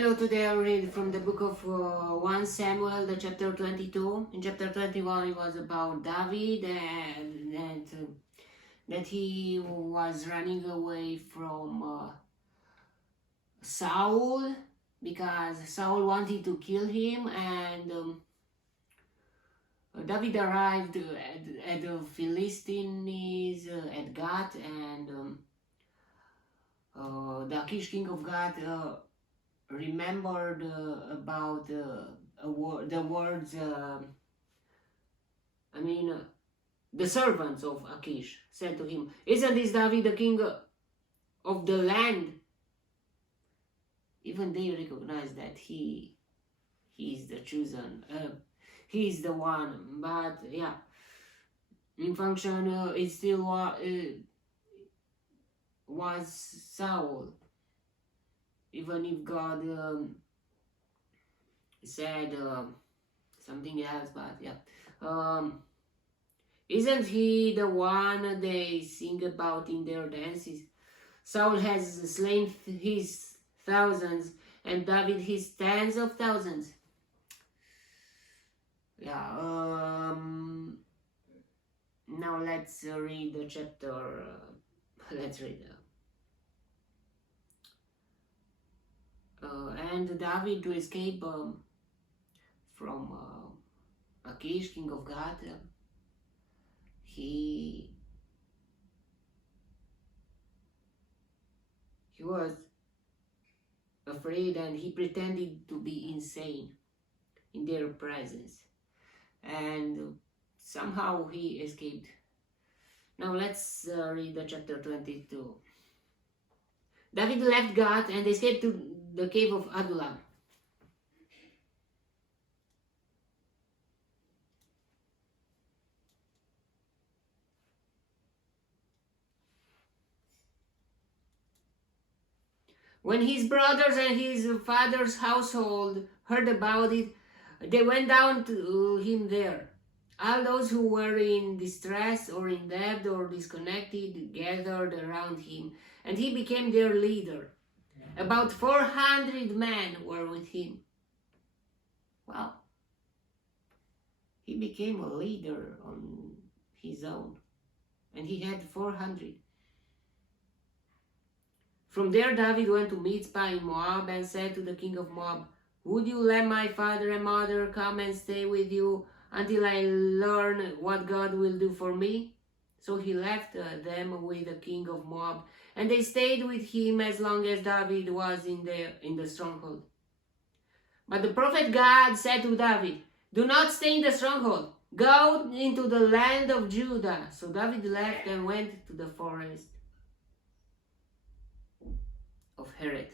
Hello, today I read from the book of 1 Samuel, the chapter 22. In chapter 21 it was about David and that he was running away from Saul because Saul wanted to kill him, and David arrived at the Philistines at Gath, and the Achish king of Gath remembered about the words, the servants of Achish said to him, "Isn't this David the king of the land?" Even they recognize that he is the chosen, he is the one. But yeah, in function, it still was Saul. Even if God said something else, but yeah. Isn't he the one they sing about in their dances? Saul has slain his thousands, and David his tens of thousands. Yeah. Now let's read the chapter. Let's read. And David, to escape from Achish, king of Gath, he was afraid, and he pretended to be insane in their presence, and somehow he escaped. Now let's read the chapter 22. David left Gath and escaped to the cave of Adullam. When his brothers and his father's household heard about it, they went down to him there. All those who were in distress or in debt or disconnected gathered around him, and he became their leader. About 400 men were with him. Well, he became a leader on his own, and he had 400. From there David went to Mizpah in Moab and said to the king of Moab, "Would you let my father and mother come and stay with you until I learn what God will do for me?" So he left them with the king of Moab, and they stayed with him as long as David was in the stronghold. But the prophet God said to David, "Do not stay in the stronghold. Go into the land of Judah." So David left and went to the forest of Heret.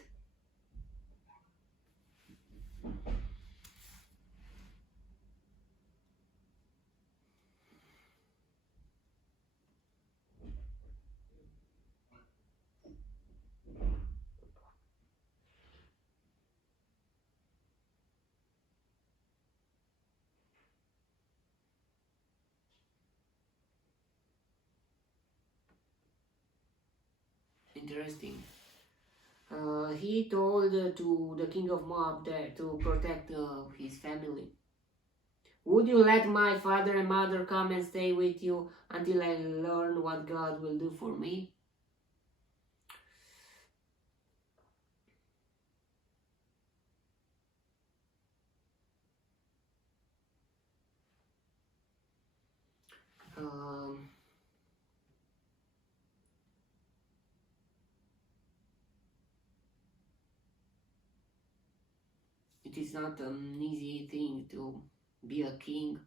Interesting. He told to the king of Moab that to protect his family. "Would you let my father and mother come and stay with you until I learn what God will do for me?" Um, it is not an easy thing to be a king,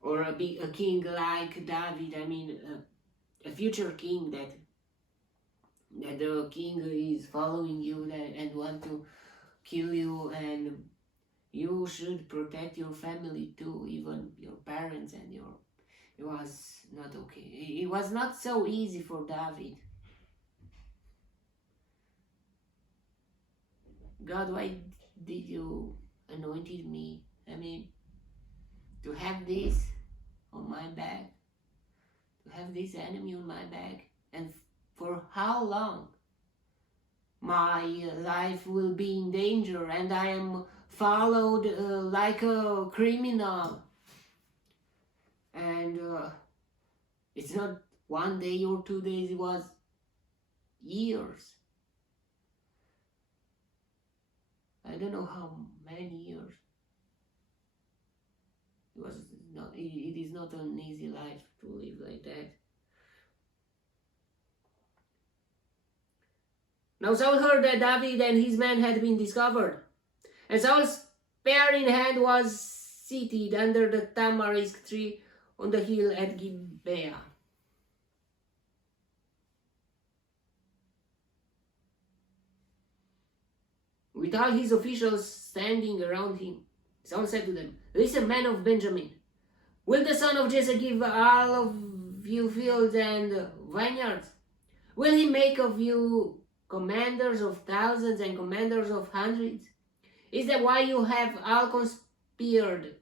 or be a king like David. I mean, a future king that the king is following you and want to kill you, and you should protect your family too, even your parents and your. It was not okay. It was not so easy for David. God, why did you anointed me? I mean, to have this on my back, to have this enemy on my back, and for how long? my life will be in danger and I am followed like a criminal. And it's not 1 day or 2 days, it was years. I don't know how many years. It is not an easy life to live like that. Now Saul heard that David and his men had been discovered, and Saul's spear in hand was seated under the tamarisk tree on the hill at Gibeah. With all his officials standing around him, Saul said to them, "Listen, men of Benjamin, will the son of Jesse give all of you fields and vineyards? Will he make of you commanders of thousands and commanders of hundreds? Is that why you have all conspired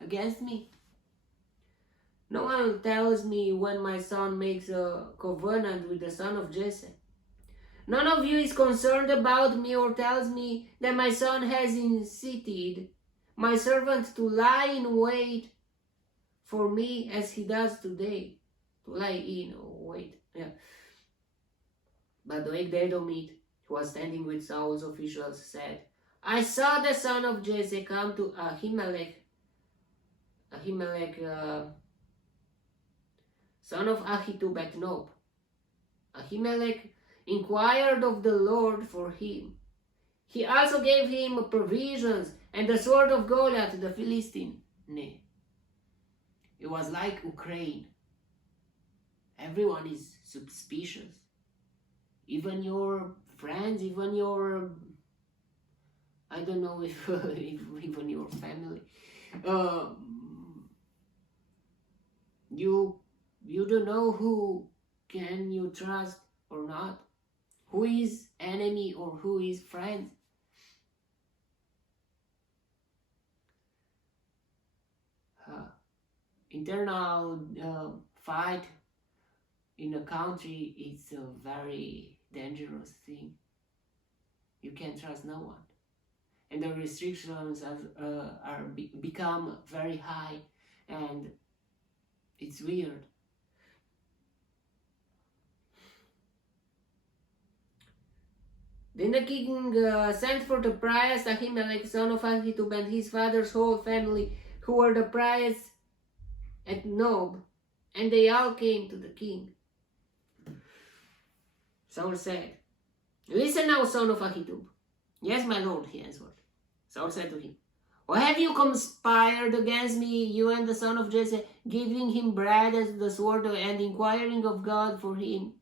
against me? No one tells me when my son makes a covenant with the son of Jesse. None of you is concerned about me or tells me that my son has incited my servant to lie in wait for me as he does today." To lie in or wait, yeah. But Doeg the Edomite, who was standing with Saul's officials, said, "I saw the son of Jesse come to Ahimelech, son of Ahitub at Nob. Ahimelech inquired of the Lord for him. He also gave him provisions and the sword of Goliath the Philistine." It was like Ukraine. Everyone is suspicious. Even your friends, even your, I don't know if even your family. You don't know who can you trust or not. Who is enemy or who is friend. Internal fight in a country is a very dangerous thing. You can't trust no one, and the restrictions become very high, and it's weird. Then the king sent for the priest Ahimelech, son of Ahitub, and his father's whole family, who were the priests at Nob, and they all came to the king. Saul said, "Listen now, son of Ahitub." "Yes, my lord," he answered. Saul said to him, "Why have you conspired against me, you and the son of Jesse, giving him bread as the sword and inquiring of God for him,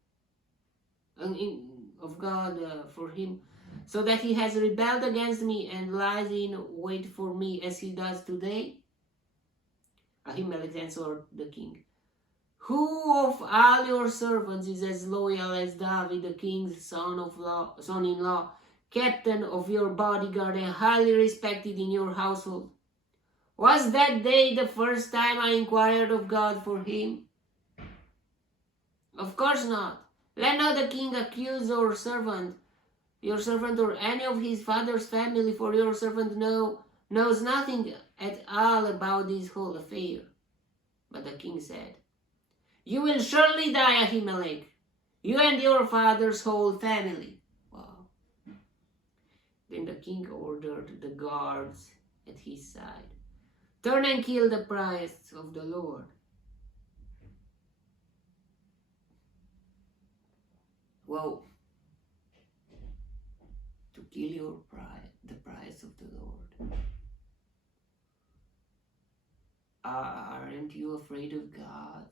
so that he has rebelled against me and lies in wait for me as he does today?" Ahimelech answered the king, "Who of all your servants is as loyal as David, the king's son-in-law, captain of your bodyguard and highly respected in your household? Was that day the first time I inquired of God for him? Of course not. Let not the king accuse your servant or any of his father's family, for your servant knows nothing at all about this whole affair." But the king said, "You will surely die, Ahimelech, you and your father's whole family." Wow. Then the king ordered the guards at his side, "Turn and kill the priests of the Lord." Whoa. To kill the priests of the Lord. Aren't you afraid of God?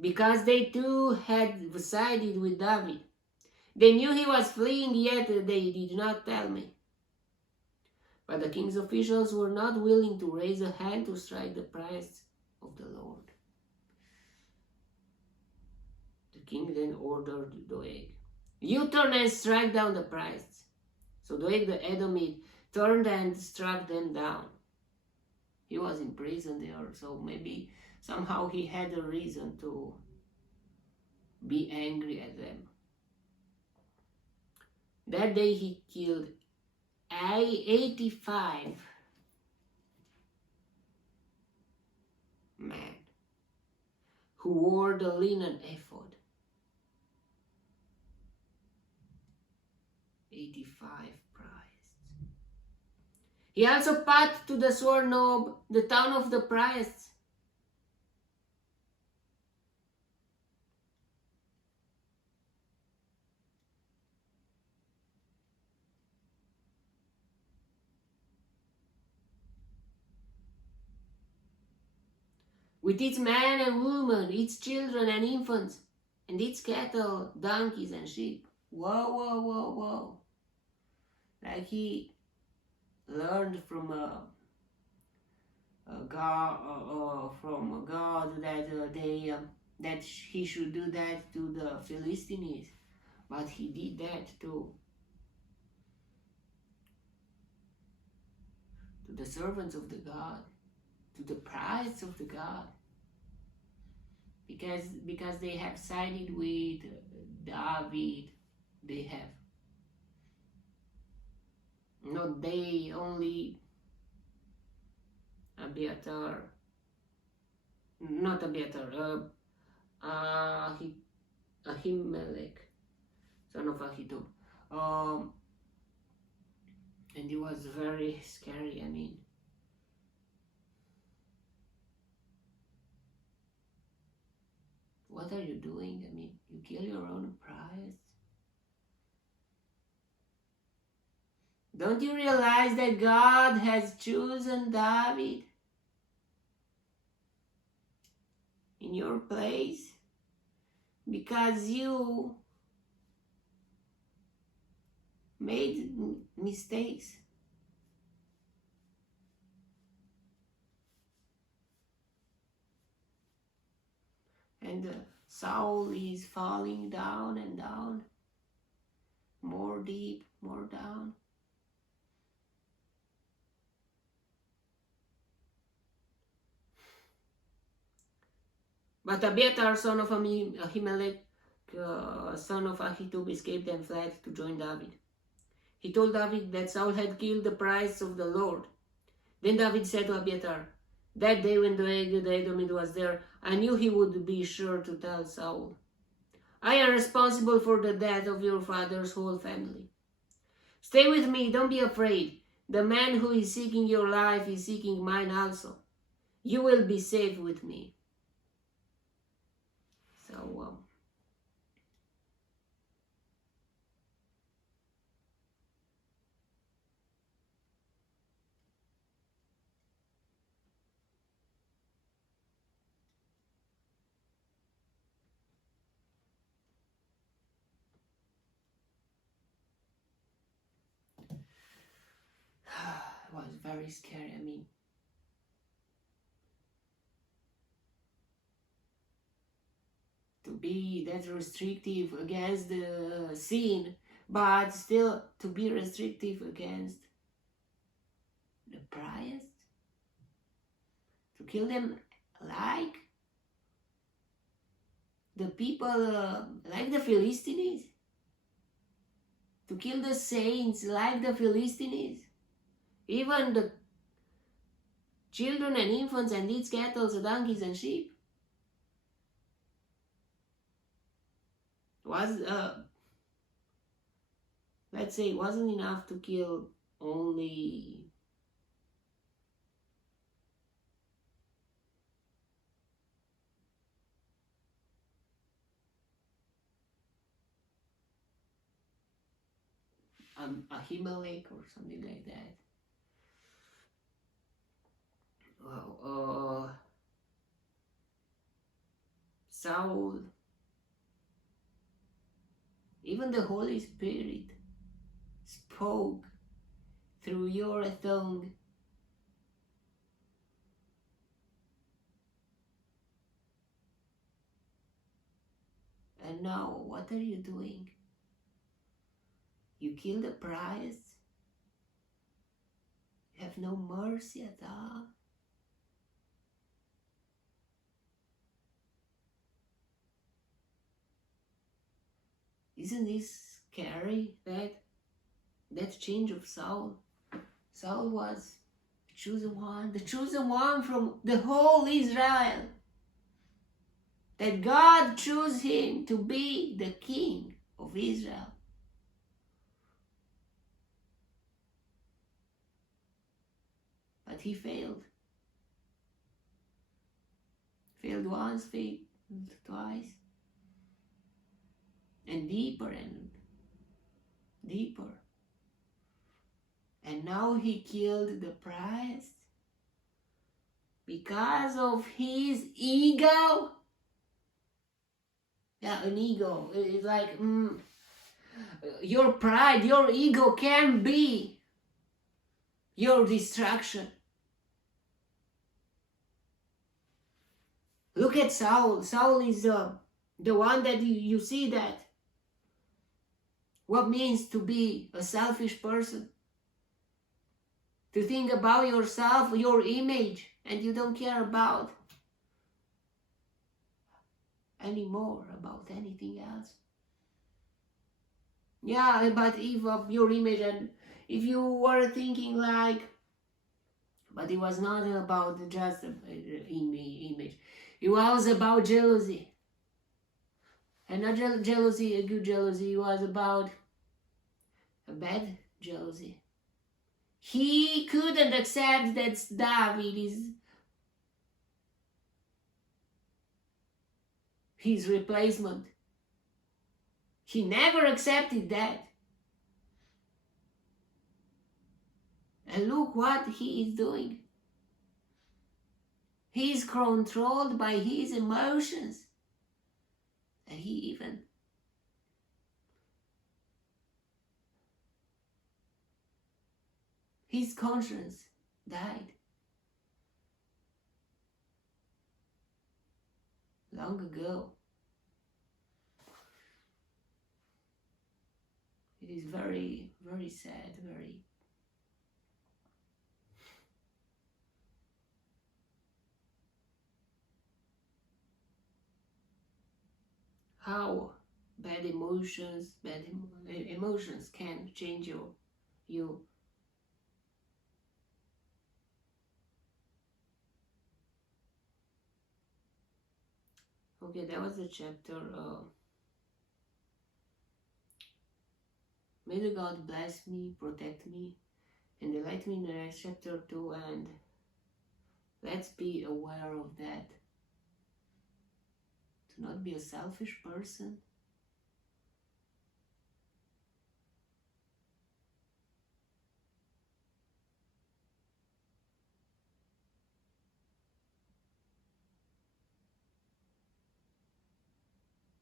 Because they too had sided with David. They knew he was fleeing, yet they did not tell me. But the king's officials were not willing to raise a hand to strike the priests of the Lord. The king then ordered Doeg, "You turn and strike down the priests." So Doeg the Edomite turned and struck them down. He was in prison there, so maybe somehow he had a reason to be angry at them. That day he killed 85 men who wore the linen ephod. 85 priests. He also put to the sword knob the town of the priests. With its men and women, its children and infants, and its cattle, donkeys and sheep. Whoa, whoa, whoa, whoa. Like he learned from a God that that he should do that to the Philistines, but he did that to the servants of the God, to the priests of the God, because they have sided with David. They have not they only Abiathar, not Abiathar, Ahimelech, son of Ahitub. And it was very scary. I mean, what are you doing? I mean, you kill your own priests. Don't you realize that God has chosen David in your place? Because you made mistakes. And Saul is falling down and down, more deep, more down. But Abiathar, son of Ahimelech, son of Ahitub, escaped and fled to join David. He told David that Saul had killed the priests of the Lord. Then David said to Abiathar, that day when the Edomite was there, I knew he would be sure to tell Saul, I am responsible for the death of your father's whole family. Stay with me, don't be afraid. The man who is seeking your life is seeking mine also. You will be safe with me. So, it was very scary. I mean, to be that restrictive against the sin, but still to be restrictive against the priests, to kill them like the people, like the Philistines, to kill the saints like the Philistines, even the children and infants and its cattle, the donkeys and sheep. Was let's say it wasn't enough to kill only Ahimelech or something like that. Well, Saul, even the Holy Spirit spoke through your tongue. And now, what are you doing? You kill the priests? You have no mercy at all? Isn't this scary, that change of Saul? Saul was the chosen one from the whole Israel. That God chose him to be the king of Israel. But he failed. Failed once, failed twice. And deeper. And now he killed the priest because of his ego. Yeah, an ego. It's like your pride, your ego can be your destruction. Look at Saul. Saul is the one that you see that. What means to be a selfish person? To think about yourself, your image, and you don't care about anymore about anything else. Yeah, but if your image, and if you were thinking like, but it was not about just image. It was about jealousy. And not jealousy, a good jealousy. It was about a bad jealousy. He couldn't accept that David is his replacement. He never accepted that. And look what he is doing. He is controlled by his emotions. And his conscience died long ago. It is very, very sad, how bad emotions can change you. Okay, that was the chapter. May the God bless me, protect me, and delight me in the next chapter too, and let's be aware of that. To not be a selfish person.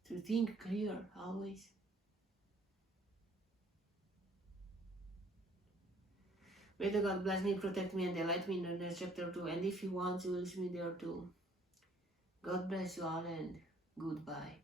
To think clear always. May the God bless me, protect me, and delight me in the next chapter too. And if you want, you will see me there too. God bless you all, and goodbye.